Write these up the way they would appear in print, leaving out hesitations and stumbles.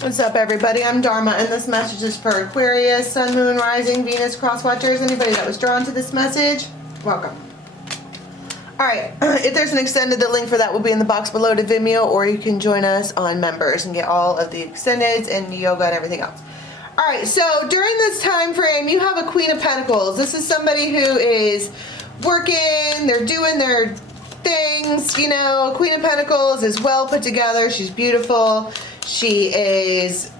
What's up, everybody? I'm Dharma, and this message is for Aquarius, Sun, Moon, Rising, Venus, Cross-Watchers. Anybody that was drawn to this message, welcome. Alright, if there's an extended, the link for that will be in the box below to Vimeo, or you can join us on members and get all of the extendeds and yoga and everything else. Alright, so during this time frame, you have a Queen of Pentacles. This is somebody who is working, they're doing their things, you know. Queen of Pentacles is well put together, she's beautiful. She is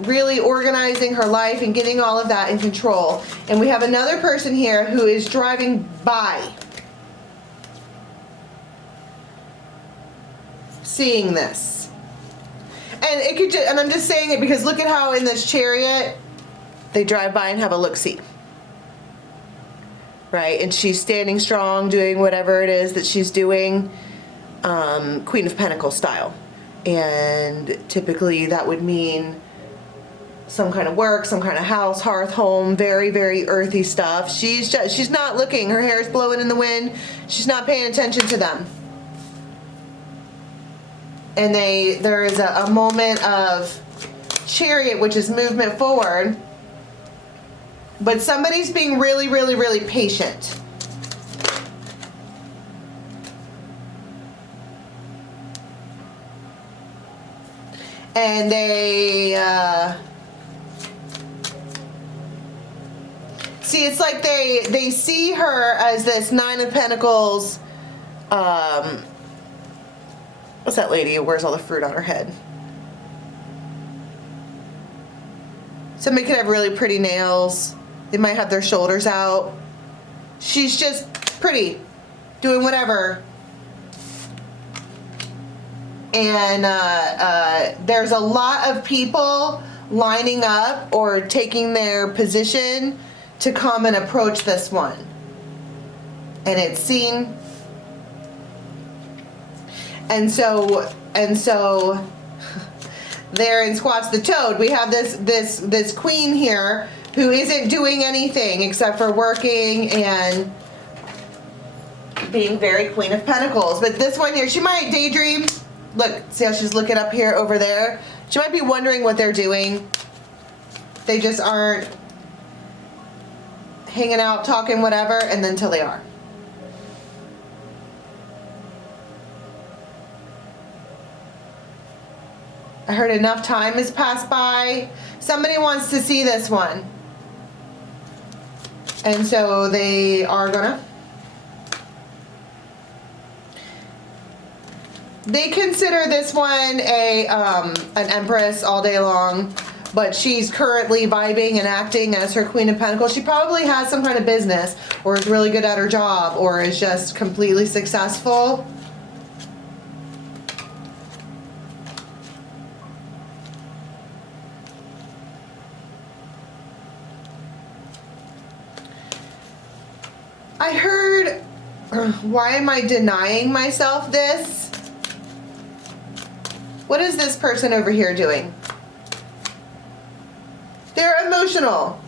really organizing her life and getting all of that in control. And we have another person here who is driving by, seeing this. And it could just, and I'm just saying it because look at how in this Chariot, they drive by and have a look-see. Right? And she's standing strong, doing whatever it is that she's doing, Queen of Pentacles style. And typically that would mean some kind of work, some kind of house, hearth, home, very, very earthy stuff. She's not looking. Her hair is blowing in the wind. She's not paying attention to them. And there is a moment of Chariot, which is movement forward. But somebody's being really, really, really patient. And they, see, it's like they see her as this Nine of Pentacles, what's that lady who wears all the fruit on her head? Somebody could have really pretty nails. They might have their shoulders out. She's just pretty, doing whatever. And there's a lot of people lining up or taking their position to come and approach this one. And it's seen. And so there in Squats the Toad, we have this queen here who isn't doing anything except for working and being very Queen of Pentacles. But this one here, she might daydream. Look, see how she's looking up here over there? She might be wondering what they're doing. They just aren't hanging out, talking, whatever, and then till they are. I heard enough time has passed by. Somebody wants to see this one. And so they are gonna. They consider this one an empress all day long, but she's currently vibing and acting as her Queen of Pentacles. She probably has some kind of business, or is really good at her job, or is just completely successful. I heard, why am I denying myself this? What is this person over here doing? They're emotional.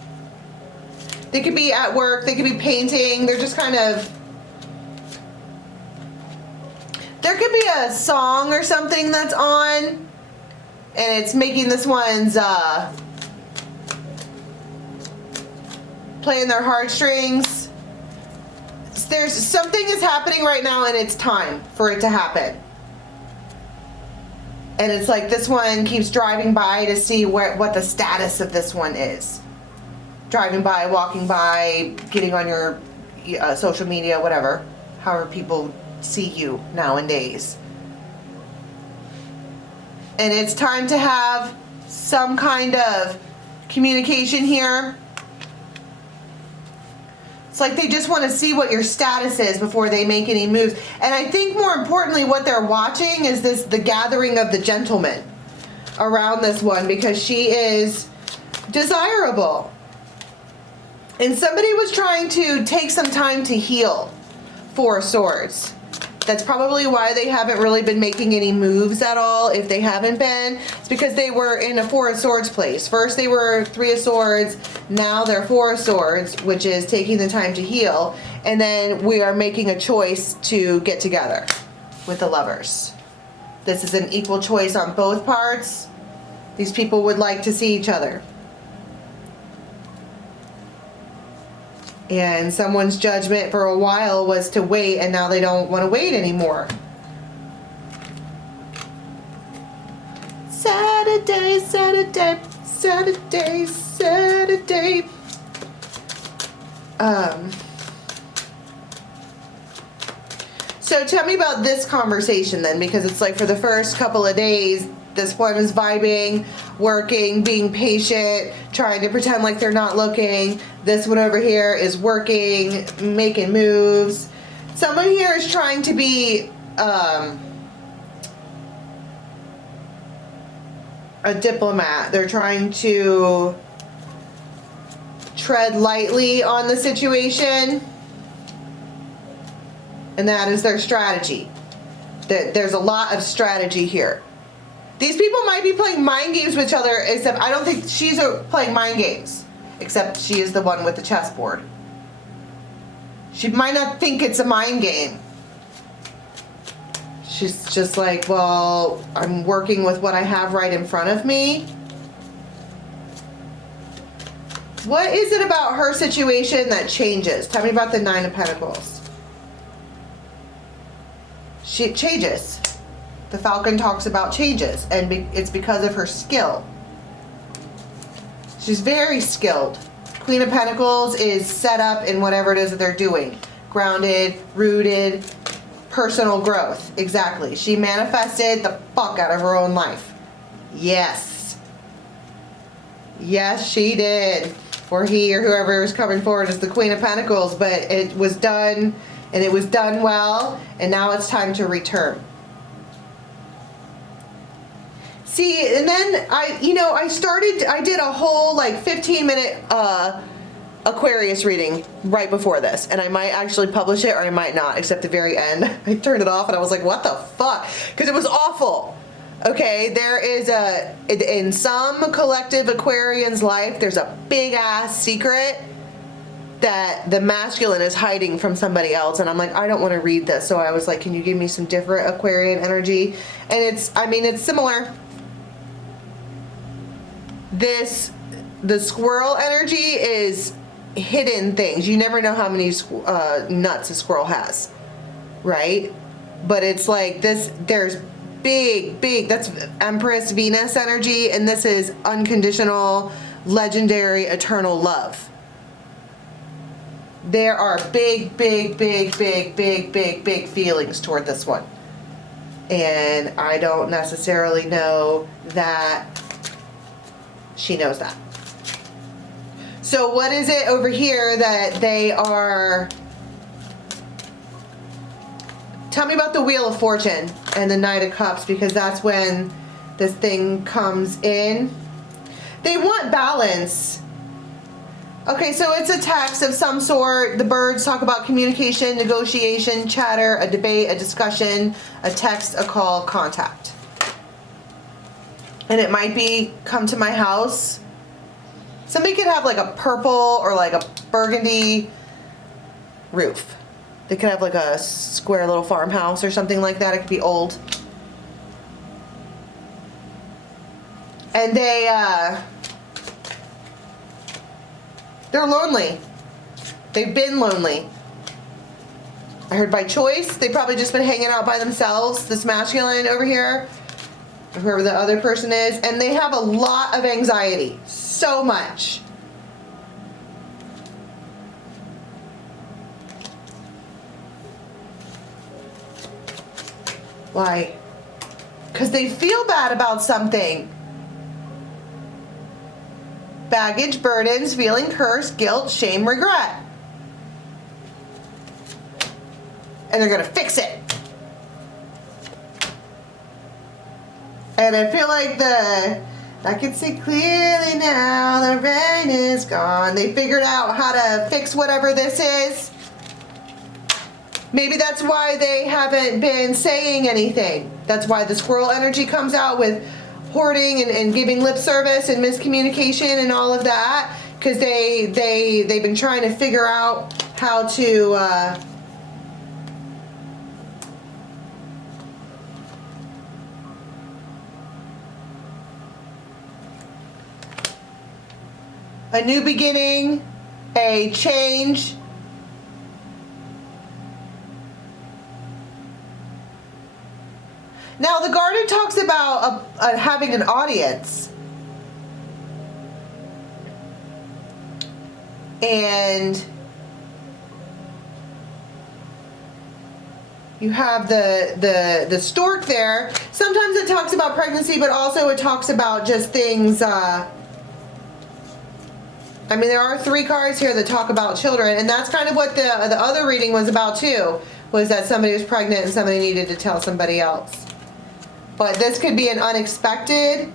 They could be at work, they could be painting, they're just kind of... There could be a song or something that's on, and it's making this one's playing their heartstrings. There's something is happening right now, and it's time for it to happen. And it's like this one keeps driving by to see what the status of this one is. Driving by, walking by, getting on your social media, whatever. However people see you nowadays. And it's time to have some kind of communication here. It's like they just want to see what your status is before they make any moves. And I think more importantly what they're watching is the gathering of the gentlemen around this one, because she is desirable. And somebody was trying to take some time to heal Four of Swords. That's probably why they haven't really been making any moves at all. If they haven't been, it's because they were in a Four of Swords place. First they were Three of Swords, now they're Four of Swords, which is taking the time to heal. And then we are making a choice to get together with the lovers. This is an equal choice on both parts. These people would like to see each other. And someone's judgment for a while was to wait, and now they don't want to wait anymore. Saturday, Saturday, Saturday, Saturday. So tell me about this conversation then, because it's like for the first couple of days, this one is vibing, working, being patient, trying to pretend like they're not looking. This one over here is working, making moves. Someone here is trying to be a diplomat. They're trying to tread lightly on the situation. And that is their strategy. There's a lot of strategy here. These people might be playing mind games with each other, except I don't think she's playing mind games. Except she is the one with the chessboard. She might not think it's a mind game. She's just like, well, I'm working with what I have right in front of me. What is it about her situation that changes? Tell me about the Nine of Pentacles. She changes. The Falcon talks about changes, and it's because of her skill. She's very skilled. Queen of Pentacles is set up in whatever it is that they're doing. Grounded, rooted, personal growth. Exactly. She manifested the fuck out of her own life. Yes. Yes, she did. Or he or whoever is coming forward is the Queen of Pentacles, but it was done, and it was done well, and now it's time to return. See, and then I did a whole like 15-minute Aquarius reading right before this, and I might actually publish it or I might not, except the very end. I turned it off and I was like, what the fuck? Because it was awful. Okay, there is in some collective Aquarian's life, there's a big ass secret that the masculine is hiding from somebody else, and I'm like, I don't want to read this. So I was like, can you give me some different Aquarian energy? And it's similar. The squirrel energy is hidden things. You never know how many nuts a squirrel has, right? But it's like this, there's big, that's Empress Venus energy, and this is unconditional, legendary, eternal love. There are big feelings toward this one. And I don't necessarily know that she knows that. So what is it over here that they are... Tell me about the Wheel of Fortune and the Knight of Cups, because that's when this thing comes in. They want balance. Okay, so it's a text of some sort. The birds talk about communication, negotiation, chatter, a debate, a discussion, a text, a call, contact. And it might be come to my house. Somebody could have like a purple or like a burgundy roof. They could have like a square little farmhouse or something like that. It could be old. And they're lonely. They've been lonely. I heard by choice. They've probably just been hanging out by themselves, this masculine over here, or whoever the other person is, and they have a lot of anxiety. So much. Why? Because they feel bad about something. Baggage, burdens, feeling cursed, guilt, shame, regret. And they're going to fix it. And I feel like I can see clearly now, the rain is gone. They figured out how to fix whatever this is. Maybe that's why they haven't been saying anything. That's why the squirrel energy comes out with hoarding and giving lip service and miscommunication and all of that, because they've been trying to figure out how to a new beginning, a change. Now the garden talks about having an audience. And you have the stork there. Sometimes it talks about pregnancy, but also it talks about just things. I mean, there are 3 cards here that talk about children, and that's kind of what the other reading was about too, was that somebody was pregnant and somebody needed to tell somebody else. But this could be an unexpected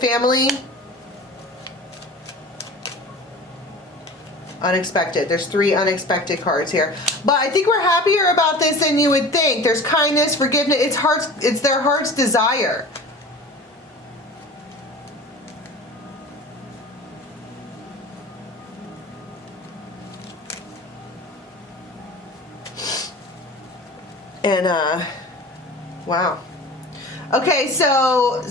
family. Unexpected. There's 3 unexpected cards here. But I think we're happier about this than you would think. There's kindness, forgiveness. It's their heart's desire. And wow. Okay, so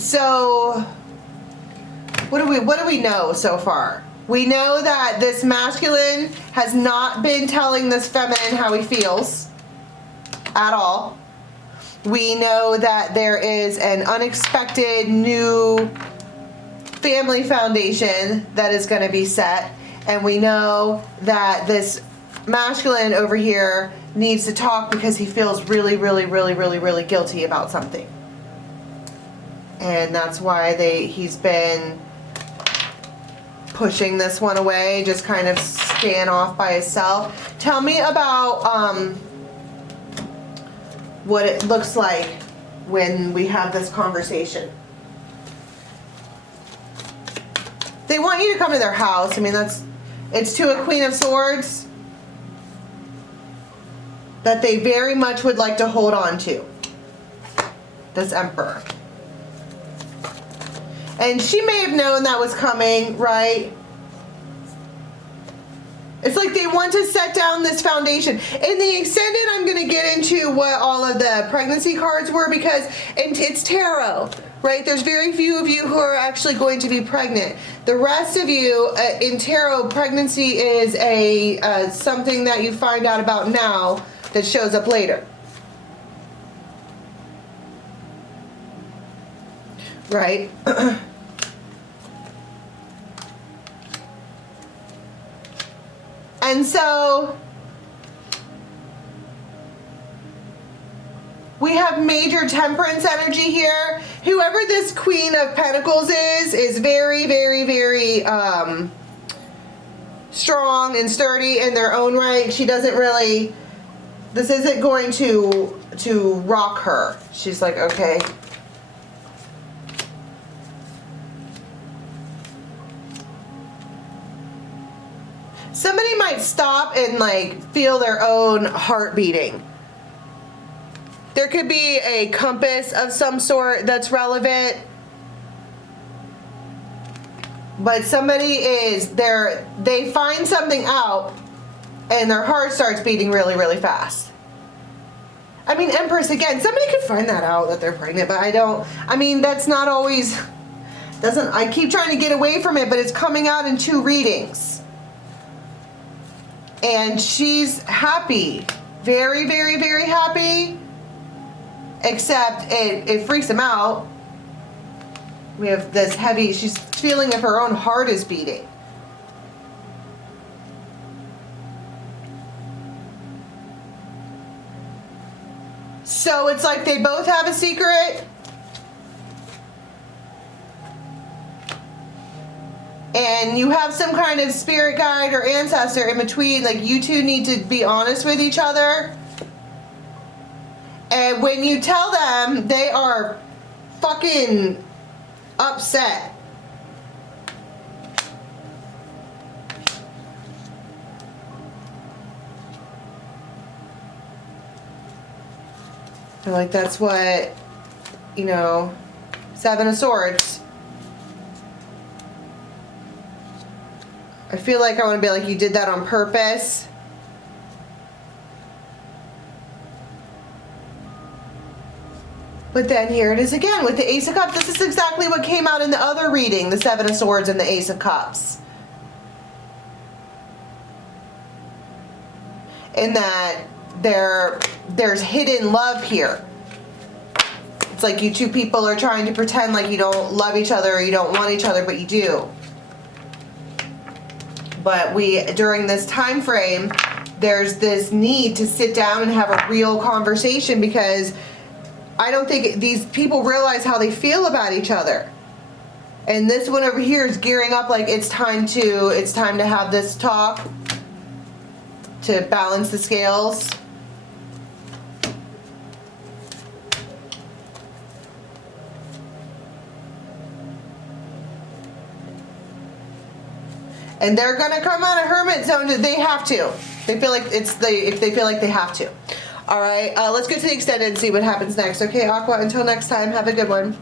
what do we know so far? We know that this masculine has not been telling this feminine how he feels at all. We know that there is an unexpected new family foundation that is going to be set, and we know that this masculine over here needs to talk because he feels really guilty about something. And that's why he's been pushing this one away, just kind of staying off by himself. Tell me about what it looks like when we have this conversation. They want you to come to their house. I mean, it's to a Queen of Swords that they very much would like to hold on to. This Emperor. And she may have known that was coming, right? It's like they want to set down this foundation. In the extended, I'm going to get into what all of the pregnancy cards were, because it's tarot, right? There's very few of you who are actually going to be pregnant. The rest of you, in tarot, pregnancy is something that you find out about now that shows up later. Right? And so we have major temperance energy here. Whoever this Queen of Pentacles is very strong and sturdy in their own right. She doesn't really, this isn't going to rock her. She's like, okay. Somebody might stop and like feel their own heart beating. There could be a compass of some sort that's relevant. But somebody they find something out and their heart starts beating really fast. I mean, Empress, again, somebody could find that out that they're pregnant, but that's not always, I keep trying to get away from it, but it's coming out in 2 readings. And she's happy, very happy, except it freaks him out. We have this heavy, she's feeling if her own heart is beating. So it's like they both have a secret. And you have some kind of spirit guide or ancestor in between. Like, you two need to be honest with each other. And when you tell them, they are fucking upset. And like, that's what, 7 of Swords. I feel like I want to be like, you did that on purpose. But then here it is again with the Ace of Cups. This is exactly what came out in the other reading, the Seven of Swords and the Ace of Cups. In that there's hidden love here. It's like you two people are trying to pretend like you don't love each other or you don't want each other, but you do. But during this time frame, there's this need to sit down and have a real conversation, because I don't think these people realize how they feel about each other. And this one over here is gearing up like it's time to have this talk to balance the scales. And they're gonna come out of hermit zone. They have to. They feel like if they feel like they have to. All right, let's get to the extended and see what happens next. Okay, Aqua, until next time, have a good one.